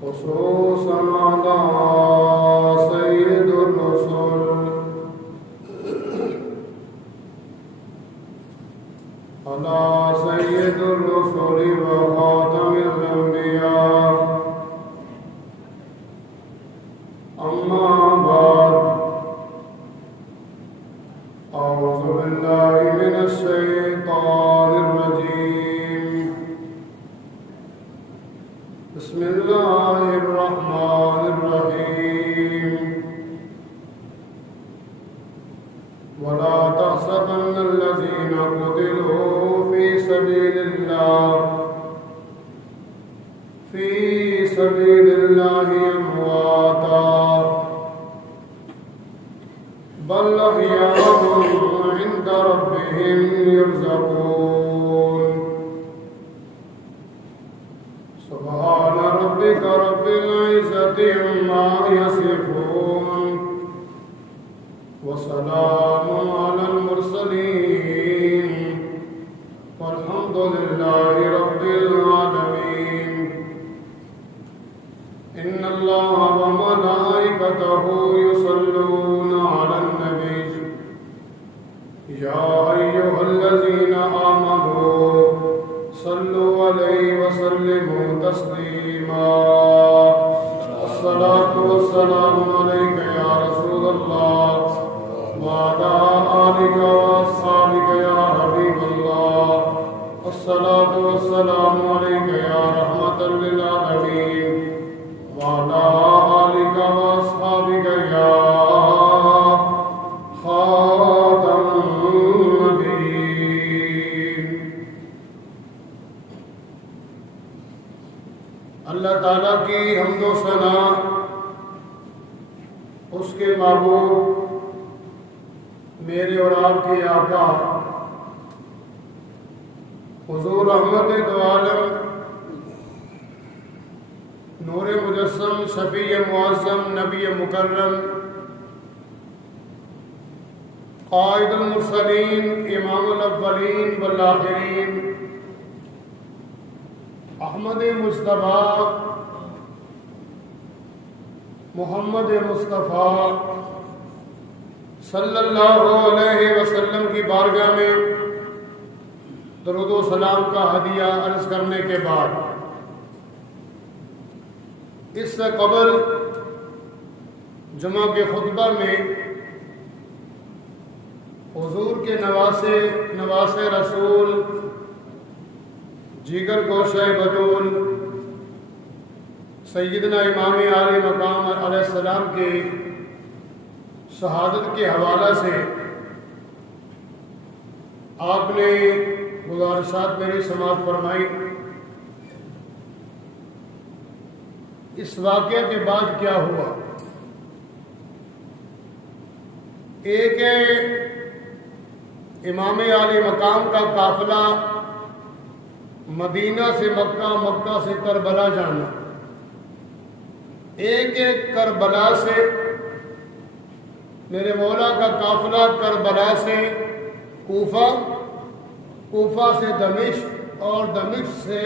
خصوصا على سيد الرسل وخاتم الأنبياء. أما بعد، أعوذ بالله من الشيطان الرجيم. بسم الله الرحمن الرحيم. ولا تحسبن الذين قتلوا في سبيل الله أمواتا، بل أحياء عند ربهم يرزقون. سبحان ربك رب العزة عما يصفون، وسلام على المرسلين، والحمد لله رب العالمين. إن الله وملائكته يصلون على النبي، يا أيها الذين آمنوا صلوا عليه وسلموا تسليما. الصلاة والسلام عليك يا رسول الله، وعلى آلك وأصحابك يا حبيب الله. الصلاة والسلام عليك يا رحمة للعالمين، وعلى آلك وأصحابك يا خاتم النبيين. اللہ تعالیٰ کی حمد و ثنا اس کے محبوب میرے اور آپ کے آقا حضور احمد دو عالم، نور مجسم، شفیع معظم، نبی مکرم، قائد المرسلین، امام الاولین والآخرین، احمد مجتبیٰ محمد مصطفیٰ صلی اللہ علیہ وسلم کی بارگاہ میں درود و سلام کا ہدیہ عرض کرنے کے بعد، اس سے قبل جمعہ کے خطبہ میں حضور کے نواسے رسول، جگر گوشہ بطول سیدنا امام عالی مقام علیہ السلام کے شہادت کے حوالہ سے آپ نے گزارشات میری سماعت فرمائی. اس واقعے کے بعد کیا ہوا؟ ایک ہے امام عالی مقام کا قافلہ مدینہ سے مکہ، مکہ سے کربلا جانا. ایک کربلا سے میرے مولا کا قافلہ کربلا سے کوفہ، کوفہ سے دمشق، اور دمشق سے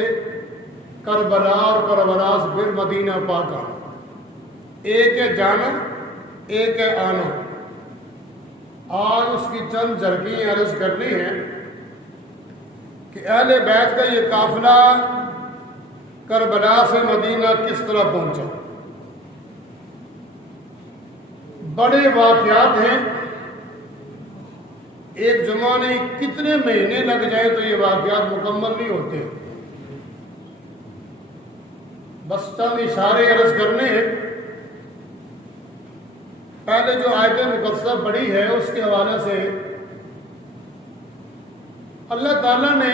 کربلا، اور کربلا سے پھر مدینہ پاکا. ایک ہے جانا، ایک ہے آنا. آج اس کی چند جھلکیاں عرض کرنی ہیں کہ اہل بیت کا یہ قافلہ کربلا سے مدینہ کس طرح پہنچا. بڑے واقعات ہیں، ایک جمعہ نہیں کتنے مہینے لگ جائے تو یہ واقعات مکمل نہیں ہوتے. بس چند اشارے عرض کرنے ہیں. پہلے جو آیت مقدسہ پڑھی ہے اس کے حوالے سے اللہ تعالیٰ نے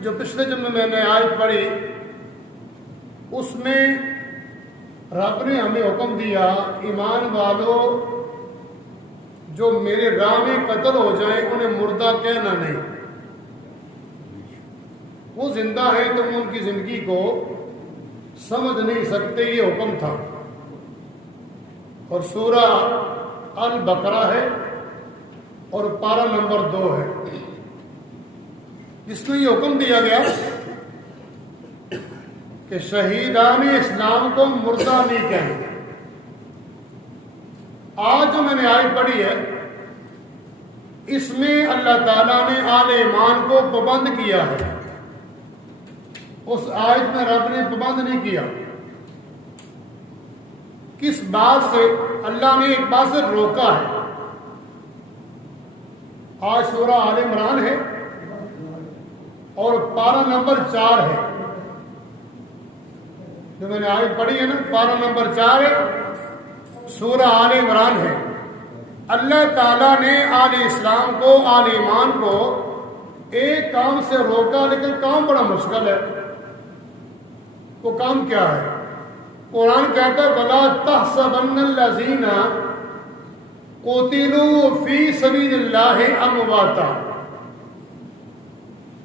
جو پچھلے جمعے میں نے آیت پڑھی اس میں رب نے ہمیں حکم دیا، ایمان والو جو میرے راہ میں قتل ہو جائیں انہیں مردہ کہنا نہیں. وہ زندہ ہیں تم ان کی زندگی کو سمجھ نہیں سکتے، یہ حکم تھا. اور سورہ البقرہ ہے اور پارہ نمبر 2 ہے، جس میں یہ حکم دیا گیا کہ شہیدان اسلام کو مردہ نہیں کہیں۔ آج جو میں نے آیت پڑھی ہے اس میں اللہ تعالیٰ نے آل ایمان کو پابند کیا ہے، اس آیت میں رب نے پابند نہیں کیا۔ کس بات سے؟ اللہ نے ایک بات سے روکا ہے۔ آج سورہ آل عمران ہے اور پارہ نمبر 4 ہے، جو میں نے آیت پڑھی ہے نا، پارہ نمبر 4 ہے، سورہ آل عمران ہے۔ اللہ تعالیٰ نے آل اسلام کو، آل ایمان کو ایک کام سے روکا، لیکن کام بڑا مشکل ہے۔ وہ کام کیا ہے؟ قرآن کہتا ہے وَلَا تَحْسَبَنَّ الَّذِينَ قُتِلُوا فِي سَبِيلِ اللَّهِ أَمْوَاتًا۔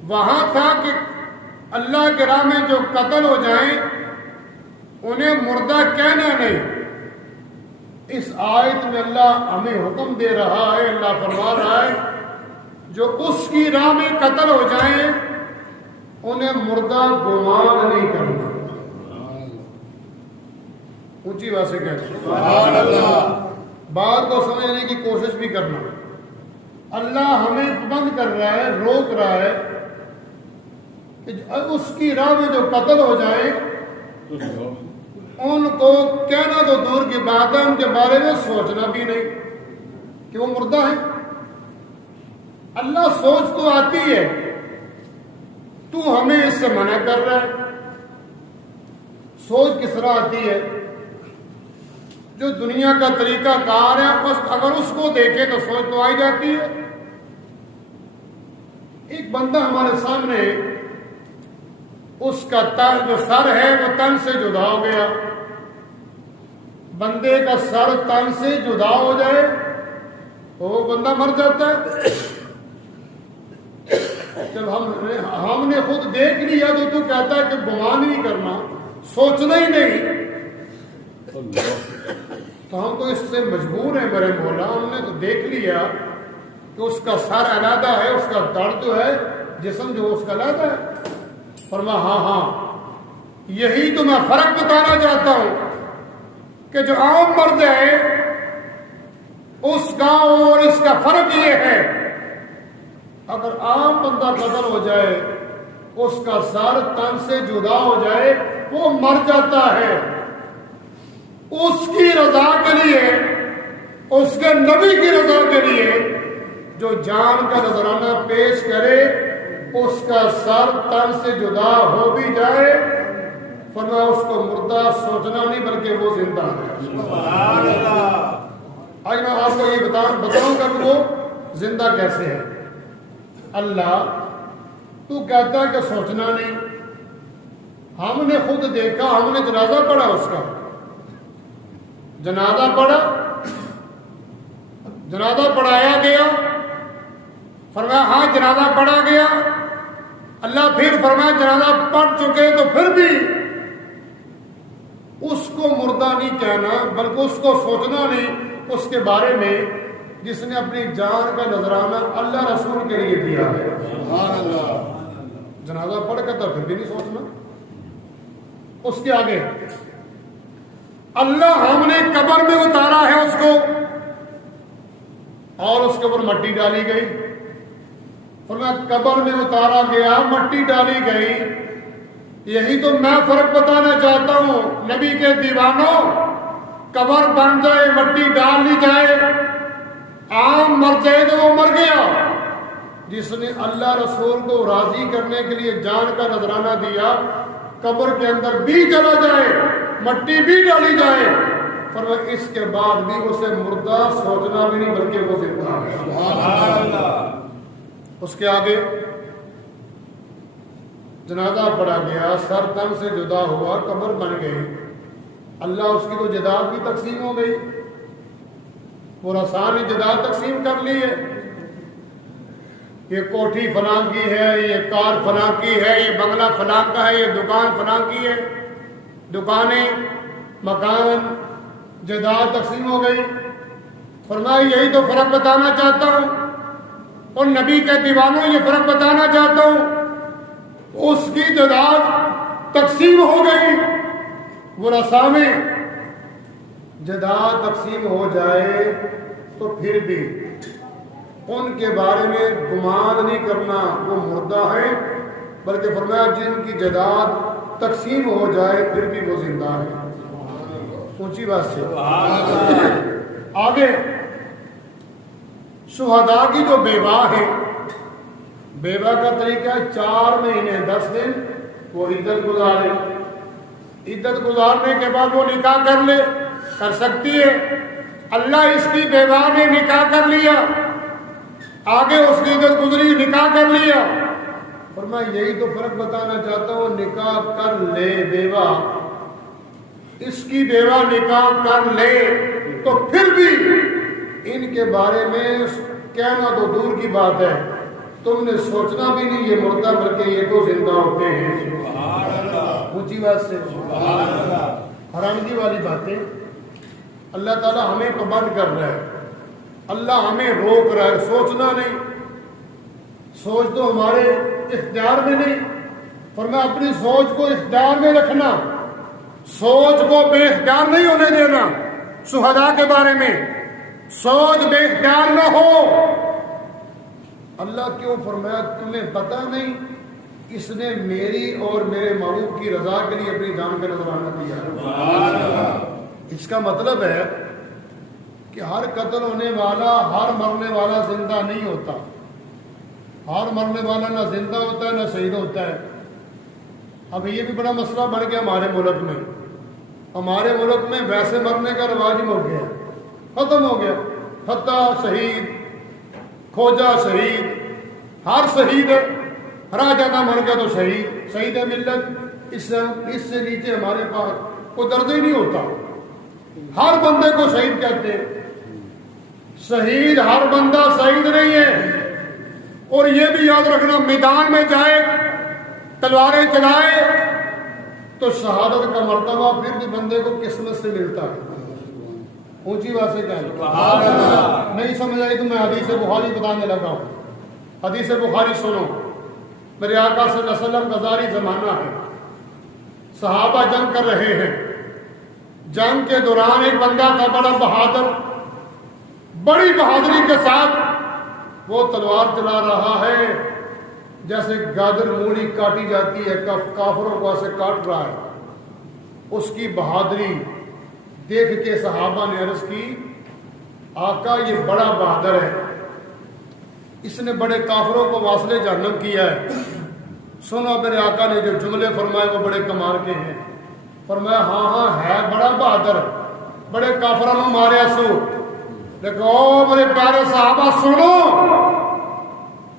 وہاں تھا کہ اللہ کی راہ میں جو قتل ہو جائیں انہیں مردہ کہنا نہیں۔ اس آیت میں اللہ ہمیں حکم دے رہا ہے، اللہ فرما رہا ہے جو اس کی راہ میں قتل ہو جائیں انہیں مردہ گمان نہیں کرنا۔ اونچی بات سے کہتے ہیں سبحان اللہ، بات کو سمجھنے کی کوشش بھی کرنا۔ اللہ ہمیں پابند کر رہا ہے، روک رہا ہے کہ اس کی راہ میں جو قتل ہو جائیں ان کو کہنا تو دور کی بات ہے، ان کے بارے میں سوچنا بھی نہیں کہ وہ مردہ ہیں۔ اللہ سوچ تو آتی ہے، تو ہمیں اس سے منع کر رہا ہے۔ سوچ کس طرح آتی ہے؟ جو دنیا کا طریقہ کار ہے اگر اس کو دیکھے تو سوچ تو آئی جاتی ہے۔ ایک بندہ ہمارے سامنے، اس کا تن جو سر ہے وہ تن سے جدا ہو گیا۔ بندے کا سر تن سے جدا ہو جائے تو وہ بندہ مر جاتا ہے۔ جب ہم نے خود دیکھ لیا تو کہتا ہے کہ گمان نہیں کرنا، سوچنا ہی نہیں، تو ہم تو اس سے مجبور ہیں میرے مولا۔ ہم نے تو دیکھ لیا کہ اس کا سر علیحدہ ہے، اس کا درد جو ہے جسم جو اس کا علیحدہ ہے۔ فرما ہاں یہی تو میں فرق بتانا چاہتا ہوں کہ جو عام مرد ہے اس کا اور اس کا فرق یہ ہے، اگر عام بندہ قتل ہو جائے، اس کا سر تن سے جدا ہو جائے، وہ مر جاتا ہے۔ اس کی رضا کے لیے، اس کے نبی کی رضا کے لیے جو جان کا نذرانہ پیش کرے، اس کا سر تن سے جدا ہو بھی جائے، فرمایا اس کو مردہ سوچنا نہیں بلکہ وہ زندہ ہے۔ سبحان اللہ۔ آج میں آپ کو یہ بتاؤں گا کہ وہ زندہ کیسے ہے۔ اللہ تو کہتا ہے کہ سوچنا نہیں، ہم نے خود دیکھا، ہم نے جنازہ پڑھا، اس کا جنازہ پڑھا، جنازہ پڑھایا گیا، فرمایا ہاں جنازہ پڑھا گیا۔ اللہ پھر فرمایا جنازہ پڑھ چکے تو پھر بھی اس کو مردہ نہیں کہنا بلکہ اس کو سوچنا نہیں اس کے بارے میں جس نے اپنی جان کا نذرانہ اللہ رسول کے لیے دیا ہے۔ سبحان اللہ۔ جنازہ پڑھ کر تو پھر بھی نہیں سوچنا۔ اس کے آگے اللہ ہم نے قبر میں اتارا ہے اس کو، اور اس کے اوپر مٹی ڈالی گئی۔ فرمایا قبر میں اتارا گیا، مٹی ڈالی گئی۔ یہی تو میں فرق بتانا چاہتا ہوں نبی کے دیوانوں، قبر بن جائے، مٹی ڈال لی جائے، عام مر جائے تو وہ مر گیا۔ جس نے اللہ رسول کو راضی کرنے کے لیے جان کا نذرانہ دیا، قبر کے اندر بھی چلا جائے، مٹی بھی ڈالی جائے، فرمایا اس کے بعد بھی اسے مردہ سوچنا بھی نہیں بلکہ وہ زندہ ہے۔ سبحان اللہ۔ اس کے آگے جنازہ پڑھا گیا، سر تن سے جدا ہوا، قبر بن گئی۔ اللہ اس کی تو جائیداد بھی تقسیم ہو گئی، پورا ساری جائیداد تقسیم کر لی ہے۔ یہ کوٹھی فلاں کی ہے، یہ کار فلاں کی ہے، یہ بنگلہ فلاں کا ہے، یہ دکان فلاں کی ہے۔ دکانیں، مکان، جائیداد تقسیم ہو گئی۔ فرمایا یہی تو فرق بتانا چاہتا ہوں، اور نبی کے دیوانوں یہ فرق بتانا چاہتا ہوں، اس کی جائیداد تقسیم ہو گئی، ورثہ میں جائیداد تقسیم ہو جائے تو پھر بھی ان کے بارے میں گمان نہیں کرنا وہ مردہ ہیں، بلکہ فرمایا جن کی جائیداد تقسیم ہو جائے پھر بھی وہ زندہ ہے۔ اونچی بات سے آگے شہداء کی جو بیوہ ہے، بیوہ کا طریقہ 4 مہینے 10 دن وہ عدت گزارے، عدت گزارنے کے بعد وہ نکاح کر سکتی ہے۔ اللہ اس کی بیوہ نے نکاح کر لیا، آگے اس کی عدت گزری، نکاح کر لیا، اور میں یہی تو فرق بتانا چاہتا ہوں، نکاح کر لے بیوہ، اس کی بیوہ نکاح کر لے تو پھر بھی ان کے بارے میں کہنا تو دور کی بات ہے، تم نے سوچنا بھی نہیں یہ مردہ بلکہ یہ تو زندہ ہوتے ہیں۔ اونچی بات سے حیرانگی والی باتیں اللہ تعالیٰ ہمیں پابند کر رہا ہے، اللہ ہمیں روک رہا ہے، سوچنا نہیں، سوچ تو ہمارے اختیار میں نہیں، فرمایا اپنی سوچ کو اختیار میں رکھنا، سوچ کو بے اختیار نہیں ہونے دینا۔ شہداء کے بارے میں سوچ بے اختیار نہ ہو۔ اللہ کیوں فرمایا تمہیں پتہ نہیں اس نے میری اور میرے محبوب کی رضا کے لیے اپنی جان کا نذرانہ دیا۔ اس کا مطلب ہے کہ ہر قتل ہونے والا، ہر مرنے والا زندہ نہیں ہوتا، ہر مرنے والا نہ زندہ ہوتا ہے نہ شہید ہوتا ہے۔ اب یہ بھی بڑا مسئلہ بن گیا ہمارے ملک میں، ہمارے ملک میں ویسے مرنے کا رواج ہو گیا، ختم ہو گیا، فتح شہید، کھوجا شہید، ہر شہید ہرا جانا مر گیا تو شہید، شہید ملت، اس سے نیچے ہمارے پاس کوئی درد ہی نہیں ہوتا، ہر بندے کو شہید کہتے ہیں۔ شہید ہر بندہ شہید نہیں ہے، اور یہ بھی یاد رکھنا میدان میں جائے تلواریں چلائے تو شہادت کا مرتبہ پھر بھی بندے کو قسمت سے ملتا ہے۔ اونچی بات سے کہہ نہیں سمجھ آئی تو میں حدیث بخاری بتانے لگا ہوں۔ حدیث بخاری سنو، میرے آقا صلی اللہ علیہ وسلم کا جاری زمانہ ہے، صحابہ جنگ کر رہے ہیں، جنگ کے دوران ایک بندہ تھا بڑا بہادر، بڑی بہادری کے ساتھ وہ تلوار چلا رہا ہے، جیسے گاجر مولی کاٹی جاتی ہے، کافروں کو ایسے کاٹ رہا ہے۔ اس کی بہادری دیکھ کے صحابہ نے عرض کی آقا یہ بڑا بہادر ہے، اس نے بڑے کافروں کو واصل جہنم کیا ہے۔ سنو میرے آقا نے جو جملے فرمائے وہ بڑے کمال کے ہیں، فرمایا ہاں ہے بڑا بہادر، بڑے کافروں مارے سو، لیکن او میرے پیارے صحابہ سنو،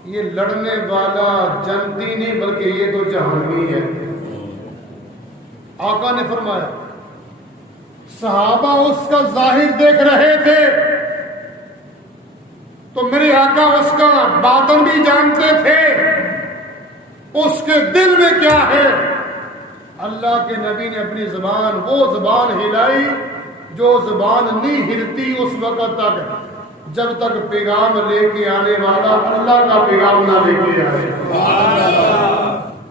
یہ لڑنے والا جنتی نہیں بلکہ یہ تو جہنمی ہے۔ آقا نے فرمایا صحابہ اس کا ظاہر دیکھ رہے تھے تو میرے آقا اس کا باطن بھی جانتے تھے، اس کے دل میں کیا ہے۔ اللہ کے نبی نے اپنی زبان، وہ زبان ہلائی جو زبان نہیں ہلتی اس وقت تک جب تک پیغام لے کے آنے والا اللہ کا پیغام نہ لے کے آئے۔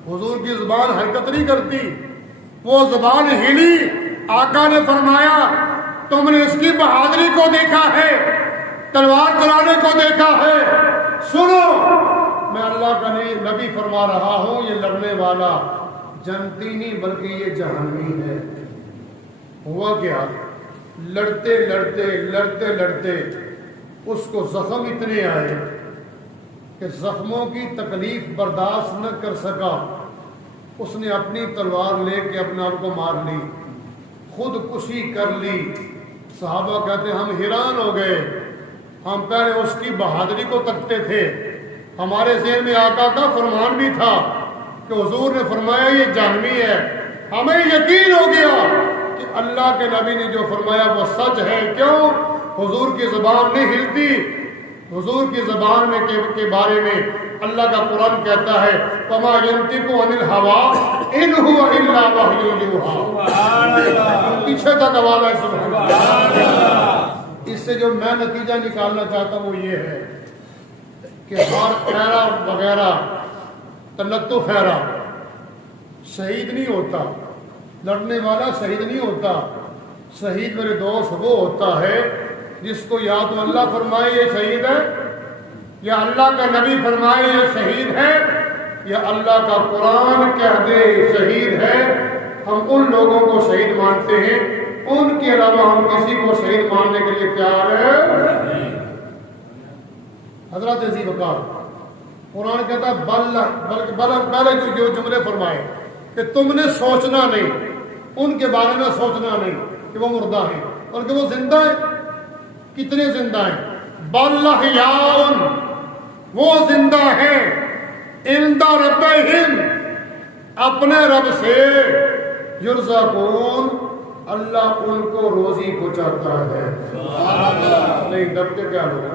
حضور کی زبان حرکت نہیں کرتی، وہ زبان ہلی۔ آقا نے فرمایا تم نے اس کی بہادری کو دیکھا ہے، تلوار چلانے کو دیکھا ہے، سنو میں اللہ کا نبی فرما رہا ہوں یہ لڑنے والا جنتی نہیں بلکہ یہ جہنمی ہے۔ ہوا کیا؟ لڑتے لڑتے لڑتے لڑتے اس کو زخم اتنے آئے کہ زخموں کی تکلیف برداشت نہ کر سکا، اس نے اپنی تلوار لے کے اپنے آپ کو مار لی، خود کشی کر لی۔ صحابہ کہتے ہم حیران ہو گئے، ہم پہلے اس کی بہادری کو تکتے تھے، ہمارے ذہن میں آقا کا فرمان بھی تھا کہ حضور نے فرمایا یہ جہنمی ہے، ہمیں یقین ہو گیا کہ اللہ کے نبی نے جو فرمایا وہ سچ ہے۔ کیوں؟ حضور کی زبان نہیں ہلتی، حضور کی زبان میں کے بارے میں اللہ کا قرآن کہتا ہے وَمَا يَنْطِقُ عَنِ الْهَوَىٰ إِنْ هُوَ إِلَّا وَحْيٌ يُوحَىٰ۔ پیچھے تک آواز ہے سبحان اللہ۔ اس سے جو میں نتیجہ نکالنا چاہتا ہوں وہ یہ ہے کہ ہر خیرہ وغیرہ تلطف خیرہ شہید نہیں ہوتا، لڑنے والا شہید نہیں ہوتا. شہید میرے دوست وہ ہوتا ہے جس کو یا تو اللہ فرمائے یہ شہید ہے، یا اللہ کا نبی فرمائے یہ شہید ہے، یا اللہ کا قرآن کہہ دے شہید ہے. ہم ان لوگوں کو شہید مانتے ہیں، ان کے علاوہ ہم کسی کو شہید ماننے کے لیے تیار ہیں. حضرت ذی وقار قرآن کہتا ہے بلکہ جو جملے فرمائے کہ تم نے سوچنا نہیں، ان کے بارے میں سوچنا نہیں کہ وہ مردہ ہیں اور کہ وہ زندہ ہیں. کتنے زندہ ہیں؟ بل احیاء، وہ زندہ ہیں عند ربہم، اپنے رب سے. یرزقون، اللہ ان کو روزی پہنچاتا ہے. نہیں دب کے کیا لوگ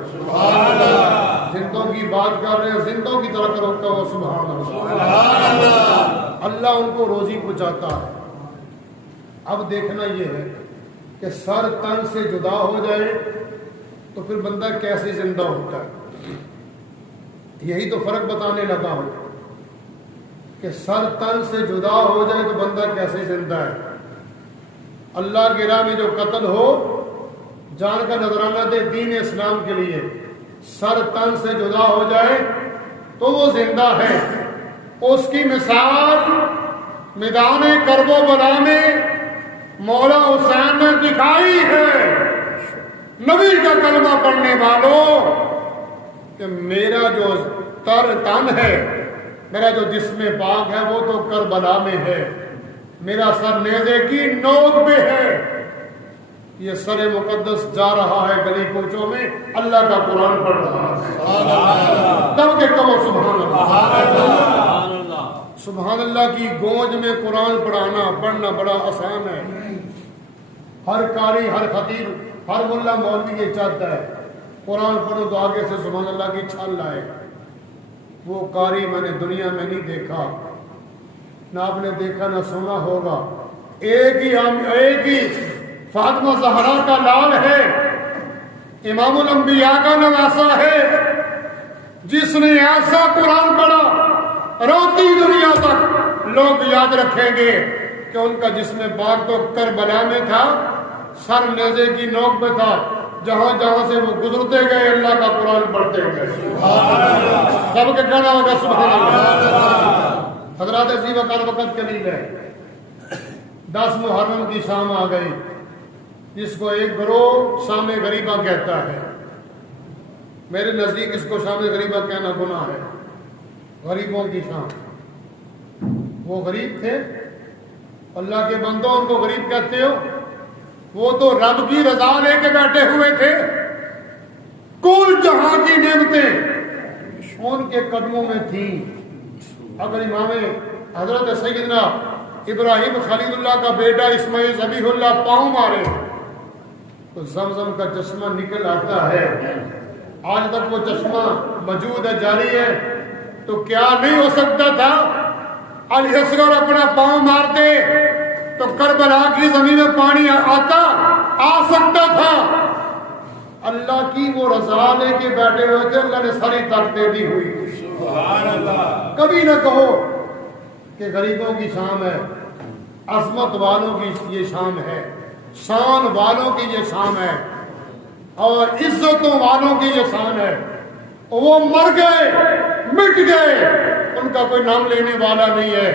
زندوں کی بات کر رہے ہیں، زندوں کی طرح کرو کہ سبحان اللہ، اللہ ان کو روزی پہنچاتا ہے. اب دیکھنا یہ ہے کہ سر تن سے جدا ہو جائے تو پھر بندہ کیسے زندہ ہوتا ہے. یہی تو فرق بتانے لگا ہوں کہ سر تن سے جدا ہو جائے تو بندہ کیسے زندہ ہے. اللہ کی راہ میں جو قتل ہو، جان کا نذرانہ دے دین اسلام کے لیے، سر تن سے جدا ہو جائے تو وہ زندہ ہے. اس کی مثال میدان کرب و بلا میں مولا حسین نے دکھائی ہے. نبی کا کلمہ پڑھنے والوں کہ میرا جو تن ہے، میرا جو جسم پاک ہے وہ تو کربلا میں ہے، میرا سر نیزے کی نوک پہ ہے. یہ سر مقدس جا رہا ہے گلی کوچوں میں، اللہ کا قرآن پڑھ رہا ہے. تب کہ کہو سبحان اللہ. سبحان اللہ کی گونج میں قرآن پڑھنا بڑا آسان ہے. ہر قاری، ہر خطیب، ہر ملا مولوی یہ چاہتا ہے قرآن پڑھو تو آگے سے سبحان اللہ کی چھال لائے. وہ قاری میں نے دنیا میں نہیں دیکھا، نہ آپ نے دیکھا نہ سنا ہوگا. ایک ہی فاطمہ زہرا کا لال ہے، امام الانبیاء کا نواسا ہے، جس نے ایسا قرآن پڑھا روتی دنیا تک لوگ یاد رکھیں گے کہ ان کا جسم پاک تو کربلا میں تھا، سر نیزے کی نوک پہ تھا. جہاں جہاں سے وہ گزرتے گئے اللہ کا قرآن پڑھتے گئے. سب کے کہنا ہوگا سبحان اللہ. حضرات ذی وقار وقت قلیل ہے، 10 محرم کی شام آ گئی، جس کو ایک گروہ شام غریبہ کہتا ہے. میرے نزدیک اس کو شام غریبہ کہنا گناہ ہے. غریبوں کی شام، وہ غریب تھے، اللہ کے بندوں ان کو غریب کہتے ہو؟ وہ تو رب کی رضا لے کے بیٹھے ہوئے تھے. کل جہاں کی نعمتیں ان کے قدموں میں تھیں. اگر امام حضرت سیدنا ابراہیم خلیل اللہ کا بیٹا اسماعیل ذبیح اللہ پاؤں مارے تو زمزم کا چشمہ نکل آتا ہے. آج تک وہ چشمہ موجود ہے، جاری ہے. تو کیا نہیں ہو سکتا تھا علی اصغر اپنا پاؤں مارتے تو کربلا کی زمین میں پانی آ سکتا تھا. اللہ کی وہ رضا لے کے بیٹھے ہوئے تھے، اللہ نے ساری طاقتیں دی ہوئی. سبحان اللہ. کبھی نہ کہو کہ غریبوں کی شام ہے، عظمت والوں کی یہ شام ہے، شان والوں کی یہ شام ہے، اور عزتوں والوں کی یہ شان ہے. وہ مر گئے، مٹ گئے، ان کا کوئی نام لینے والا نہیں ہے.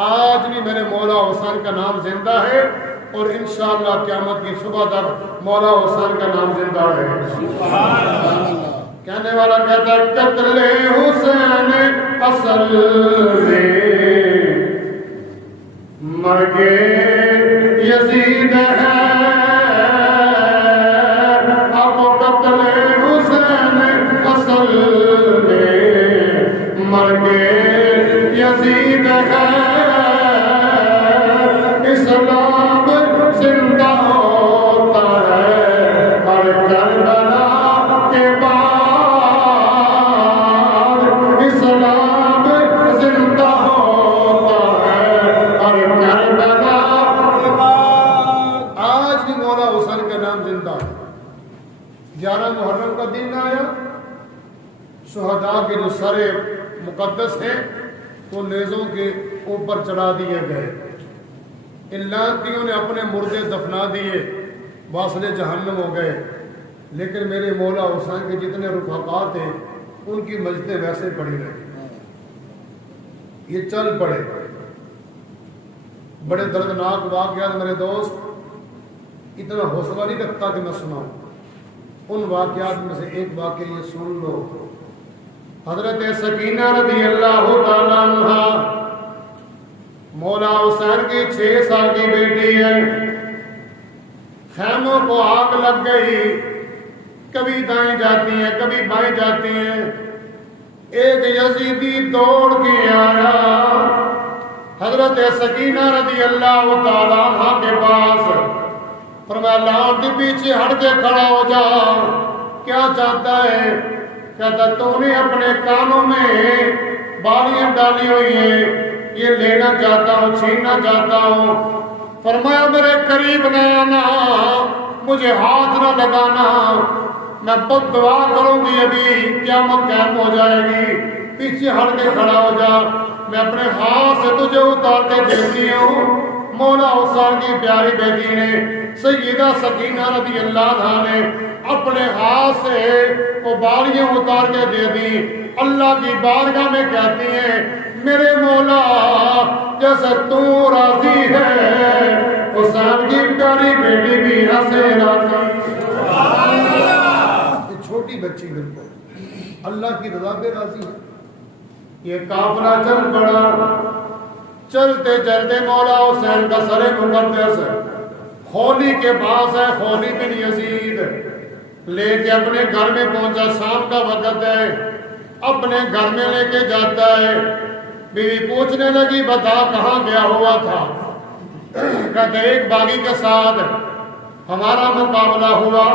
آج بھی میرے مولا حسین کا نام زندہ ہے، اور انشاءاللہ قیامت کی صبح تک مولا حسین کا نام زندہ ہے. سبحان اللہ. کہنے والا کہتا ہے قتل حسین اصل میں مرگ یزید ہے. اب قتل حسین اصل میں مرگ یزید ہے. اسلام زندہ ہوتا ہے ہر کربلا کے بعد. اسلام زندہ ہوتا ہے ہر کربلا کے بعد. آج بھی مولا حسین کا نام زندہ ہے. 11 محرم کا دن آیا، شہداء کے جو سر مقدس ہیں وہ نیزوں کے اوپر چڑھا دیے گئے. ان لعنتیوں نے اپنے مردے دفنا دیے، واصل جہنم ہو گئے. لیکن میرے مولا حسین کے جتنے رفقا تھے ان کی مجدیں ویسے پڑی رہی. یہ چل پڑے. بڑے دردناک واقعات میرے دوست، اتنا حوصلہ نہیں رکھتا کہ میں سناؤں. ان واقعات میں سے ایک واقعہ یہ سن لو. حضرت سکینہ رضی اللہ تعالیٰ عنہ مولا حسین کی 6 سال کی بیٹی ہے. خیموں کو آگ لگ گئی، کبھی دائیں جاتی ہیں کبھی بائیں جاتی ہیں. ایک یزیدی دوڑ کے آیا حضرت سکینہ رضی اللہ تعالیٰ عنہ کے پاس. فرمایا لعنتی پیچھے ہٹ کے کھڑا ہو جا. کیا چاہتا ہے؟ کہتا تو نے اپنے کانوں میں بالیاں ڈالی ہوئی ہیں، یہ لینا چاہتا ہوں، چھیننا چاہتا ہوں. فرمایا میرے قریب نہ آنا، مجھے ہاتھ نہ لگانا، میں بد دعا کروں گی، ابھی قیامت قائم ہو جائے گی. پیچھے ہٹ کے کھڑا ہو جا، میں اپنے ہاتھ سے تجھے اتار کے دیتی ہوں. مولا حسین کی پیاری بیٹی نے سیدہ سکینہ رضی اللہ عنہا نے اپنے ہاتھ سے وہ بالیاں اتار کے دے دی. اللہ کی بارگاہ میں کہتی ہیں میرے مولا جیسے تو راضی ہے حسین کی پیاری بیٹی بھی ایسے راضی. چھوٹی بچی بالکل اللہ کی رضا پہ راضی ہے. یہ قافلہ چل پڑا. چلتے چلتے مولا حسین کا سر مقدس خولی کے پاس ہے. خولی بن یزید لے کے اپنے گھر میں پہنچا. شام کا وقت ہے، اپنے گھر میں لے کے جاتا ہے. بیوی پوچھنے لگی بتا کہاں گیا ہوا تھا؟ کہتے ایک باغی کے ساتھ ہمارا مقابلہ ہوا،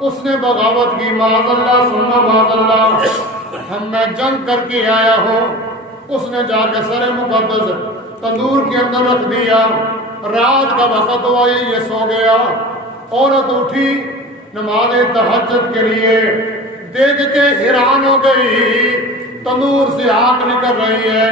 اس نے بغاوت کی، معاذ اللہ ثم معاذ اللہ، میں جنگ کر کے آیا ہوں. اس نے جا کے سر مقدس تندور کے اندر رکھ دیا. رات کا وقت ہوا، یہ سو گیا. عورت اٹھی نماز تہجد کے لیے، دیکھ کے حیران ہو گئی. تندور سے آگ نکل رہی ہے،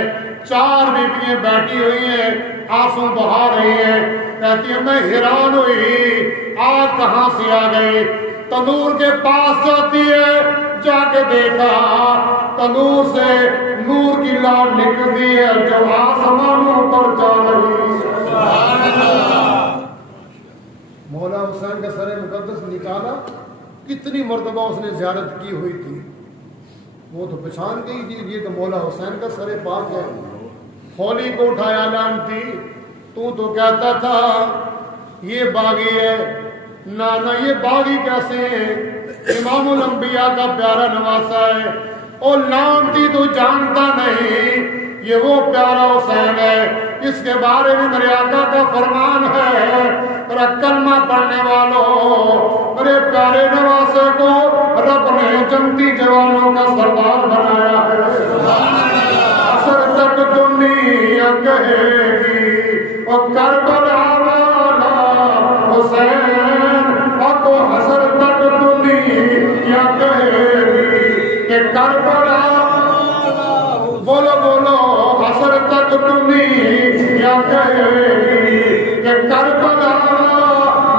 4 بیویاں بیٹھی ہوئی ہیں، آنسو بہا رہی ہیں. کہتی ہے میں حیران ہوئی آگ کہاں سے آ گئی. تندور کے پاس جاتی ہے، جا کے دیکھا تندور سے نور کی لاٹ نکلتی ہے جو آسمانوں پر جا رہی. سبحان اللہ. مولا حسین کا سر مقدس نکالا. کتنی مرتبہ اس نے زیارت کی ہوئی تھی، وہ تو پہچان گئی تھی یہ تو مولا حسین کا سر پاک ہے. خولی کو اٹھایا لعنتی، تو کہتا تھا یہ باغی ہے. نانا یہ باغی کیسے ہیں؟ امام الانبیاء کا پیارا نواسا ہے. اور لعنتی تو جانتا نہیں یہ وہ پیارا حسین ہے اس کے بارے میں میرے آقا کا فرمان ہے میرا کلمہ پڑھنے والوں میرے پیارے نواسے کو رب نے جنتی جوانوں کا سردار بنایا ہے. اثر تک دنیا کہے گی اور کربلا والا حسین اور تو حسر تک دنیا کہے گی کہ کربلا بولو بولو حسر تک دنیا کہے گی کہ کربلا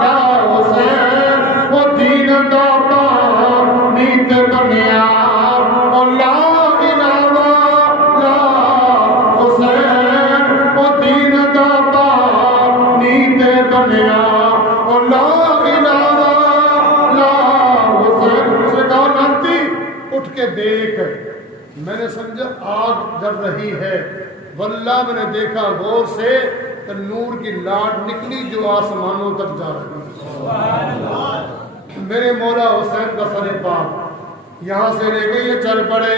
یا حسین وہ دین دا نیت بنیا اور لا الہ لا حسین وہ دین دا نیت بنیا اور لا الہ لا حسین. سے کہا نانتی اٹھ کے دیکھ. میں نے سمجھا آگ جل رہی ہے، واللہ میں نے دیکھا غور سے کہ نور کی لاٹ نکلی جو آسمانوں تک جا رہی. میرے مولا حسین کا سر پاک یہاں سے لے کے یہ چل پڑے.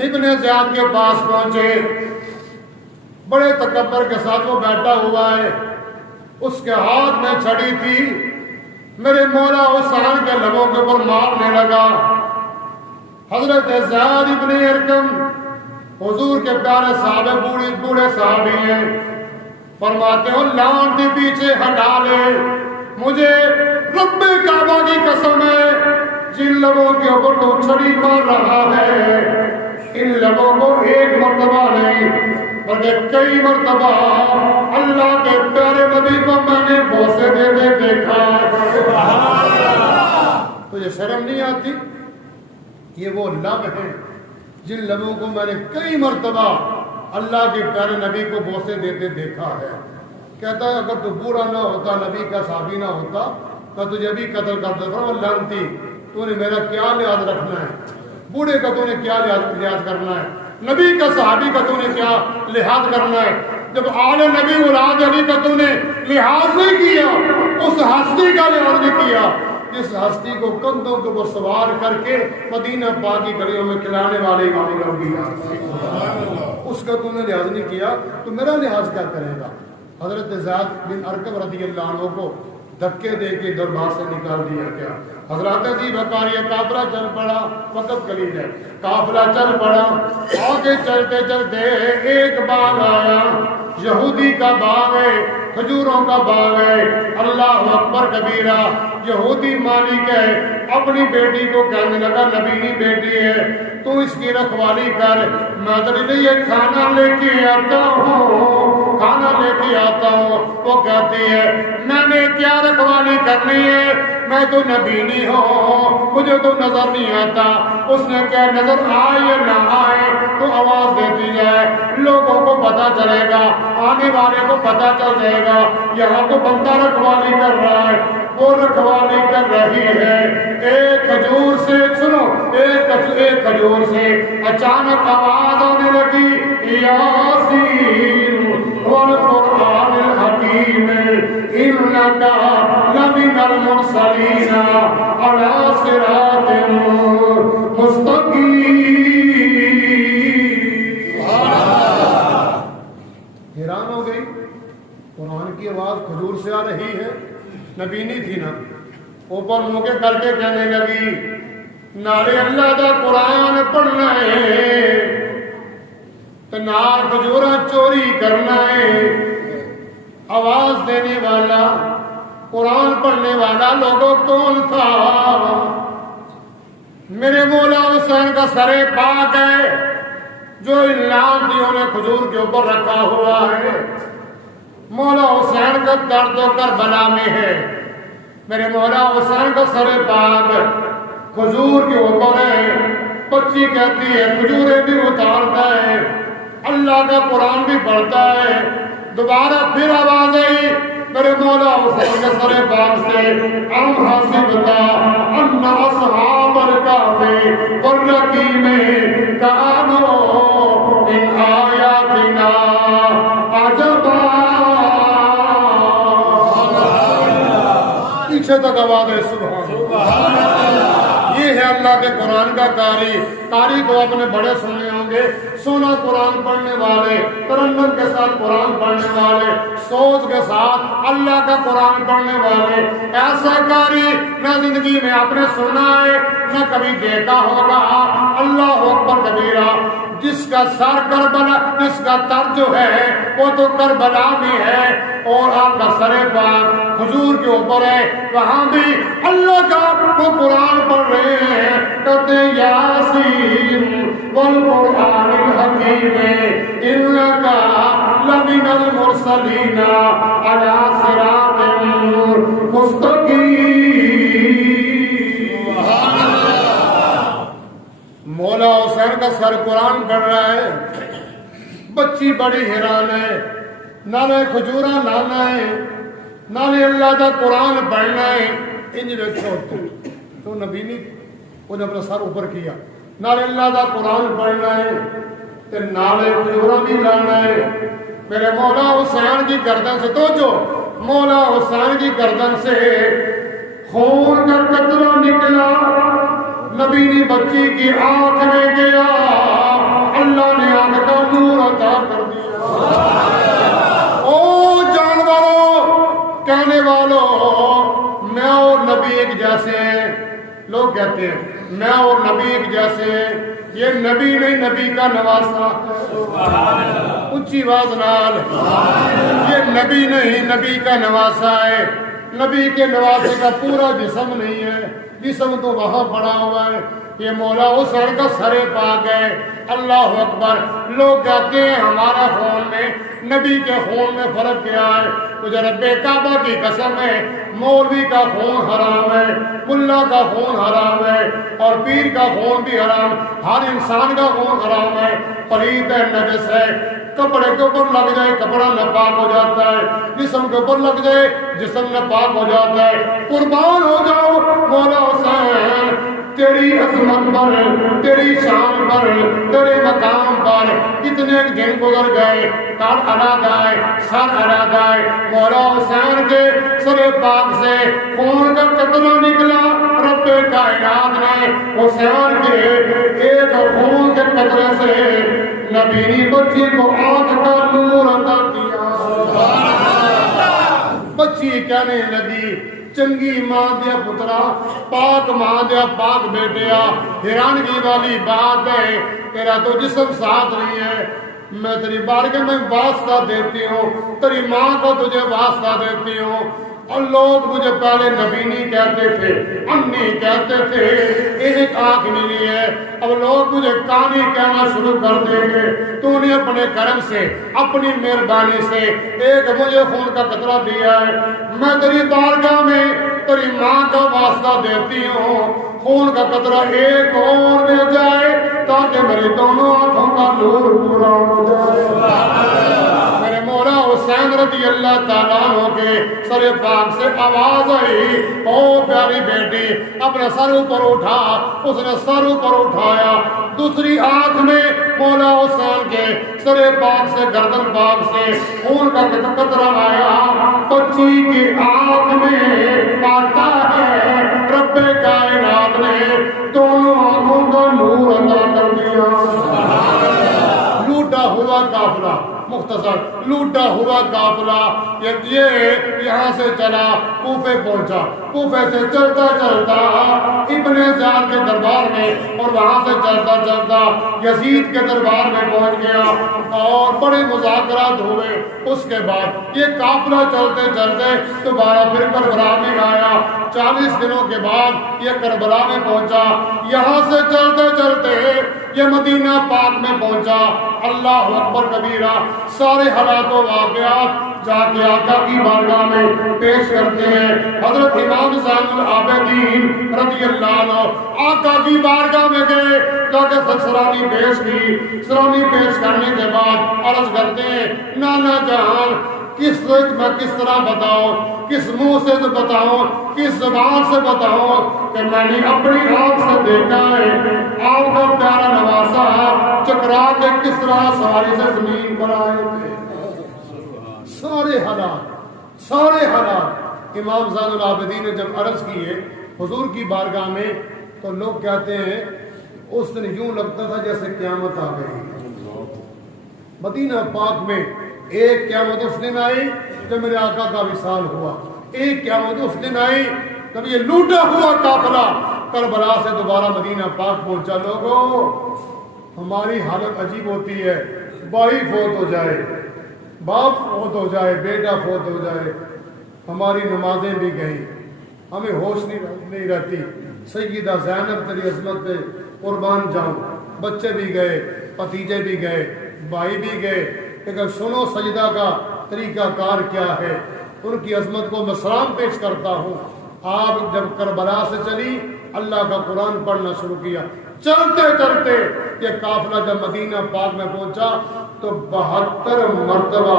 ابن زیاد کے پاس پہنچے. بڑے تکبر کے ساتھ وہ بیٹھا ہوا ہے، اس کے ہاتھ میں چھڑی تھی. میرے مولا حسین کے لبوں کے اوپر مارنے لگا. حضرت زید ابن ارکم حضور کے پیارے صحابہ بوڑھے صحابی ہیں، فرماتے ہو لعنتی پیچھے ہٹا لے. مجھے رب کعبہ کی قسم ہے جن لبوں کے اوپر تو چھڑی مار رہا ہے ان لبوں کو ایک مرتبہ نہیں بلکہ کئی مرتبہ اللہ کے پیارے نبی کو میں نے بوسے دیتے دیکھا ہے۔ تجھے شرم نہیں آتی؟ یہ وہ لب ہیں جن لبوں کو میں نے کئی مرتبہ اللہ کے پیارے نبی کو بوسے دیتے دیکھا ہے۔ کہتا ہے اگر تو برا نہ ہوتا، نبی کا صحابی نہ ہوتا، میں تجھے بھی قتل کر دیتا ہوں۔ لعنتی، تو نے میرا کیا لحاظ رکھنا ہے؟ بوڑھے کا تو نے کیا لحاظ کرنا ہے؟ نبی کا صحابی کا تو نے کیا لحاظ کرنا ہے؟ جب آل نبی اولاد علی کا تو نے لحاظ نہیں کیا، اس ہستی کا لحاظ نہیں کیا جس ہستی کو کندھوں کے اوپر سوار کر کے مدینہ پاک کی گلیوں میں کھلانے والے امام الانبیاء، اس کا تو نے لحاظ نہیں کیا، تو میرا لحاظ کیا کرے گا؟ حضرت زید بن ارقم رضی اللہ عنہ کو دھکے دے کے دربار سے نکال دیا گیا۔ حضرات عجیب بکاری قافلہ چل پڑا، وقت قلیل ہے، قافلہ چل پڑا، آگے چلتے چلتے ایک باغ آیا، یہودی کا باغ ہے، کھجوروں کا باغ ہے۔ اللہ اکبر کبیرہ، یہودی مالک ہے، اپنی بیٹی کو کہنے لگا نبینی بیٹی ہے، تو اس کی رکھوالی کر، میں تیرے لیے کھانا لے کے آتا ہوں، کھانا لے کے آتا ہوں۔ وہ کہتی ہے میں نے کیا رکھوالی کرنی ہے، میں تو نبینی ہوں، مجھے تو نظر نہیں آتا۔ اس نے کیا نظر آئے یا نہ آئے تو آواز دیتی جائے، لوگوں کو پتا چلے گا، آنے والے کو پتا چل جائے گا یہاں تو بندہ رکھوالی کر رہا ہے۔ وہ رکھوالی کر رہی ہے، ایک کھجور سے سنو، ایک کھجور سے اچانک آواز آنے لگی، یاسین والقرآن الحکیم انک لمن المرسلین علی صراط مستقیم۔ حیران ہو گئی، قرآن کی آواز کھجور سے آ رہی ہے، نبینی تھی نا، اوپر منہ کے کر کے کہنے لگی نالے اللہ دا قرآن پڑھنا ہے تو نال کھجوراں چوری کرنا ہے۔ آواز دینے والا، قرآن پڑھنے والا لوگوں کون تھا؟ میرے مولا حسین کا سر پاک ہے جو ان لعنتیوں نے کھجور کے اوپر رکھا ہوا ہے۔ مولا حسین کا درد و کربلا میں ہے، میرے مولا حسین کا سر پاک کھجور کے اوپر ہے۔ بچی کہتی ہے کھجوریں بھی اتارتا ہے، اللہ کا قرآن بھی پڑھتا ہے۔ دوبارہ پھر آواز آئی میرے مولا حسین کے سر پاک سے، ام حسبتا ان اصحاب الکہف والرقیم کانوا من آیاتنا عجبا۔ پیچھے تک آواز ہے سبحان اللہ۔ یہ ہے اللہ کے قرآن کا قاری۔ قاری کو اپنے بڑے سنے ہوں گے، سونا قرآن پڑھنے والے، ترنم کے ساتھ قرآن پڑھنے والے، سوچ کے ساتھ اللہ کا قرآن پڑھنے والے۔ ایسا قاری نہ زندگی میں آپ نے سنا ہے نہ کبھی دیکھا ہوگا۔ اللہ اکبر کبیرہ، جس کا سر کربلا، جس کا تر جو ہے وہ تو کربلا میں ہے، اور آپ کا سر پاک حضور کے اوپر ہے، وہاں بھی اللہ کا وہ قرآن پڑھ رہے ہیں، کہتے ہیں یاسین والقرآن الحکیم انک لمن المرسلین علی صراط مستقیم۔ مولا حسین کا سر قرآن پڑھ رہا ہے، بچی بڑی حیران ہے، نالے کھجورا لانا ہے، نالے اللہ دا قرآن پڑھنا ہے۔ انج ویکھو تو نبی نہیں، وہ نے اپنا سر اوپر کیا، نالے اللہ دا قرآن پڑھنا ہے تے نالے کھجورا بھی لانا ہے۔ میرے مولا حسین کی گردن سے، تو جو مولا حسین کی گردن سے خون کا قطرہ نکلا، نبی بچی کی آنکھ میں گیا، اللہ نے آنکھ کا نور عطا کر دیا۔ او جانوروں، کہنے والوں، میں اور نبی ایک جیسے ہیں۔ لوگ کہتے ہیں میں اور نبی ایک جیسے ہیں، یہ نبی نہیں، نبی کا نواسا۔ اونچی آواز نال، یہ نبی نہیں، نبی کا نواسا ہے۔ نبی کے نواسے کا پورا جسم نہیں ہے، جسم تو وہاں پڑا ہوا ہے، یہ مولا حسین کا سر پاک ہے. اللہ اکبر. لوگ کہتے ہیں ہمارا خون میں نبی کے خون میں فرق کیا ہے؟ مجھے رب کعبہ کی قسم ہے مولوی کا خون حرام ہے, ملا کا خون حرام ہے, اور پیر کا خون بھی حرام. ہر انسان کا خون حرام ہے, پلید ہے, نجس ہے. کپڑے کے اوپر لگ جائے کپڑا ناپاک ہو جاتا ہے, جسم کے اوپر لگ جائے جسم ناپاک ہو جاتا ہے. قربان ہو جاؤ مولا حسین, تیری عظمت پر, تیری شان پر, تیرے مقام پر کتنے دن گزر گئے, کار اڑا گئے, سر اڑا گئے. مولا حسین کے سر پاک سے خون کا قطرہ نکلا. رب کائنات نے حسین کے ایک خون کے قطرے سے نبی بچی کو آنکھ کا نور عطا کیا. بچی کہنے لگی چنگی ماں دیا پترا, پاک ماں دیا پاک بیٹیا, حیرانگی والی بات ہے تیرا تو جسم ساتھ نہیں ہے. میں تیری بارگاہ میں واسطہ دیتی ہوں, تیری ماں کو تجھے واسطہ دیتی ہوں. اور لوگ مجھے پہلے نبی نہیں کہتے تھے, امی کہتے تھے, ایک آنکھ نہیں ہے. اب لوگ مجھے کانی کہنا شروع کر دیں گے. تو نے اپنے کرم سے, اپنی مہربانی سے ایک مجھے خون کا قطرہ دیا ہے. میں تیری بارگاہ میں تیری ماں کا واسطہ دیتی ہوں, خون کا قطرہ ایک اور مل جائے تاکہ میری دونوں آنکھوں کا نور پورا ہو جائے. میرے مولا حسین رضی اللہ تعالیٰ عنہ کے سر پاک سے آواز آئی, او پیاری بیٹی اپنا سر اوپر اٹھا. اس نے سر اوپر اٹھایا, دوسری ہاتھ میں مولا حسین کے سر پاک سے گردن پاک سے خون کا قطرہ آیا. بچی کی آنکھ میں آتا ہے رب کائنات نے دونوں آنکھوں کا نور عطا کر دیا. لوٹا ہوا قافلہ, مختصر لوٹا ہوا قافلہ یہ یہاں سے چلا کوفے پہنچا. کوفے سے چلتا چلتا ابن زیاد کے دربار میں, اور وہاں سے چلتا چلتا یزید کے دربار میں پہنچ گیا اور بڑے مذاکرات ہوئے. اس کے بعد یہ قافلہ چلتے چلتے دوبارہ پھر کربلا میں آیا. 40 دنوں کے بعد یہ کربلا میں پہنچا. یہاں سے چلتے چلتے یہ مدینہ پاک میں پہنچا. اللہ اکبر کبیرہ. سارے حالات و واقعات جا کے آقا کی بارگاہ میں پیش کرتے ہیں. حضرت امام زین العابدین رضی اللہ عنہ آقا کی بارگاہ میں گئے, جا کے سرانی پیش کی. سرانی پیش کرنے کے بعد عرض کرتے ہیں نانا جہان میں کس طرح بتاؤں, کس منہ سے بتاؤں, کس زبان سے بتاؤں کہ میں نے اپنی آنکھ سے دیکھا ہے آپ کا پیارا نواسا چکرا کے کس طرح سواری سے زمین پر آئے تھے. سارے حالات امام زین العابدین نے جب عرض کیے حضور کی بارگاہ میں, تو لوگ کہتے ہیں اس دن یوں لگتا تھا جیسے قیامت آ گئی. مدینہ پاک میں ایک قیامت اس دن آئی جب میرے آقا کا وصال ہوا. ایک قیامت اس دن آئی جب یہ لوٹا ہوا قافلہ کربلا سے دوبارہ مدینہ پاک پہنچا. لوگوں ہماری حالت عجیب ہوتی ہے, بھائی فوت ہو جائے, باپ فوت ہو جائے, بیٹا فوت ہو جائے, ہماری نمازیں بھی گئیں, ہمیں ہوش نہیں رہتی. سیدہ زینب تیری عظمت پہ قربان جاؤں, بچے بھی گئے, بھتیجے بھی گئے, بھائی بھی گئے, لیکن سنو سجدہ کا طریقہ کار کیا ہے. ان کی عظمت کو میں سلام پیش کرتا ہوں. آپ جب کربلا سے چلی اللہ کا قرآن پڑھنا شروع کیا. چلتے چلتے یہ قافلہ جب مدینہ پاک میں پہنچا تو 72 مرتبہ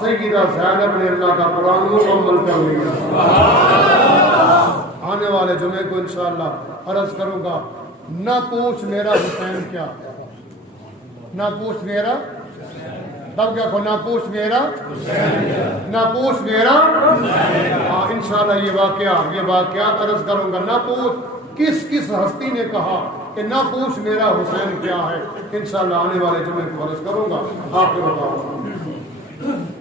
سیدہ زینب نے اللہ کا قرآن مکمل کر لیا. آنے والے جمعے کو انشاءاللہ عرض کروں گا نہ پوچھ میرا حسین کیا, نہ پوچھ میرا تب کیا کو نہ پوچھ میرا نہ پوچھ میرا. ہاں انشاءاللہ یہ واقعات عرض کروں گا. نہ پوچھ کس ہستی نے کہا کہ نہ پوچھ میرا حسین کیا ہے, انشاءاللہ آنے والے جمعے کو عرض کروں گا. آپ کو بتاؤں